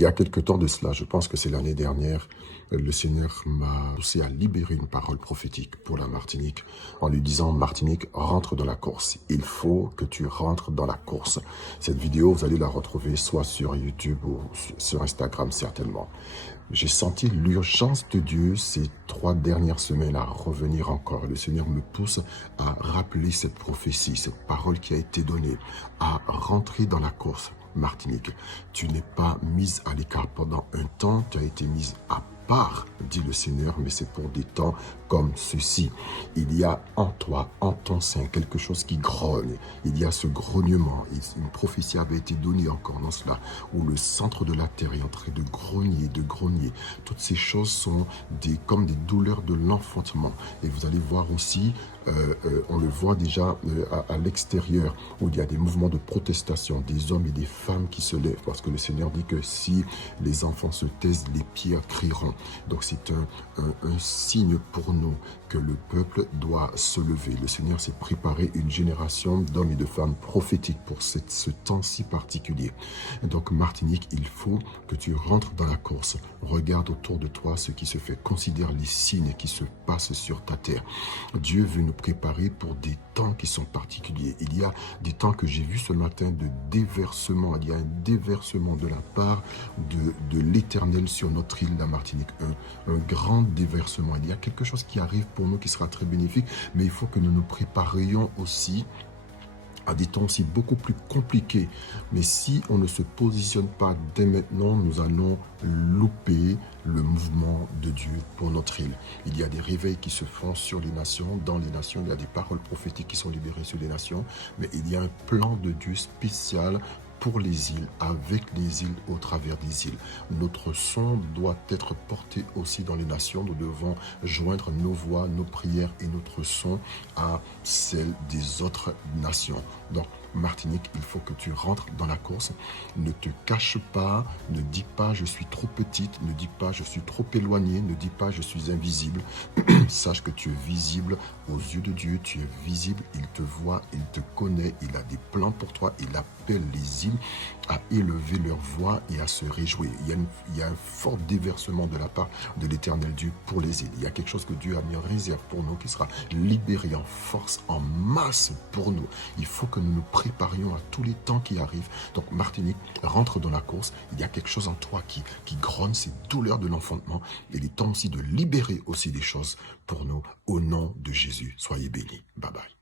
Il y a quelque temps de cela, je pense que c'est l'année dernière, le Seigneur m'a poussé à libérer une parole prophétique pour la Martinique en lui disant: Martinique, rentre dans la course. Il faut que tu rentres dans la course. Cette vidéo, vous allez la retrouver soit sur YouTube ou sur Instagram certainement. J'ai senti l'urgence de Dieu ces 3 dernières semaines à revenir encore. Le Seigneur me pousse à rappeler cette prophétie, cette parole qui a été donnée, à rentrer dans la course. Martinique, tu n'es pas mise à l'écart pendant un temps, tu as été mise à part, dit le Seigneur, mais c'est pour des temps comme ceci. Il y a en toi, en ton sein, quelque chose qui grogne. Il y a ce grognement. Une prophétie avait été donnée encore dans cela, où le centre de la terre est en train de grogner, de grogner. Toutes ces choses sont comme des douleurs de l'enfantement. Et vous allez voir aussi, on le voit déjà à l'extérieur, où il y a des mouvements de protestation, des hommes et des femmes qui se lèvent, parce que le Seigneur dit que si les enfants se taisent, les pierres crieront. Donc c'est un signe pour nous que le peuple doit se lever. Le Seigneur s'est préparé une génération d'hommes et de femmes prophétiques pour ce temps si particulier. Donc Martinique, il faut que tu rentres dans la course. Regarde autour de toi ce qui se fait. Considère les signes qui se passent sur ta terre. Dieu veut nous préparer pour des temps qui sont particuliers. Il y a des temps que j'ai vus ce matin de déversement. Il y a un déversement de la part de l'Éternel sur notre île, la Martinique. Un grand déversement. Il y a quelque chose qui arrive pour nous qui sera très bénéfique, mais il faut que nous nous préparions aussi à des temps aussi beaucoup plus compliqués. Mais si on ne se positionne pas dès maintenant, nous allons louper le mouvement de Dieu pour notre île. Il y a des réveils qui se font sur les nations, dans les nations, il y a des paroles prophétiques qui sont libérées sur les nations, mais il y a un plan de Dieu spécial pour les îles, avec les îles, au travers des îles. Notre son doit être porté aussi dans les nations. Nous devons joindre nos voix, nos prières et notre son à celles des autres nations. Donc, Martinique, il faut que tu rentres dans la course. Ne te cache pas, ne dis pas je suis trop petite, ne dis pas je suis trop éloignée, ne dis pas je suis invisible. Sache que tu es visible aux yeux de Dieu, tu es visible, il te voit, il te connaît, il a des plans pour toi, il appelle les îles à élever leur voix et à se réjouir. Il y a un fort déversement de la part de l'Éternel Dieu pour les îles. Il y a quelque chose que Dieu a mis en réserve pour nous qui sera libéré en force, en masse pour nous. Il faut que nous nous préparions à tous les temps qui arrivent. Donc Martinique, rentre dans la course. Il y a quelque chose en toi qui grogne, ces douleurs de l'enfantement. Il est temps aussi de libérer aussi des choses pour nous au nom de Jésus. Soyez bénis. Bye bye.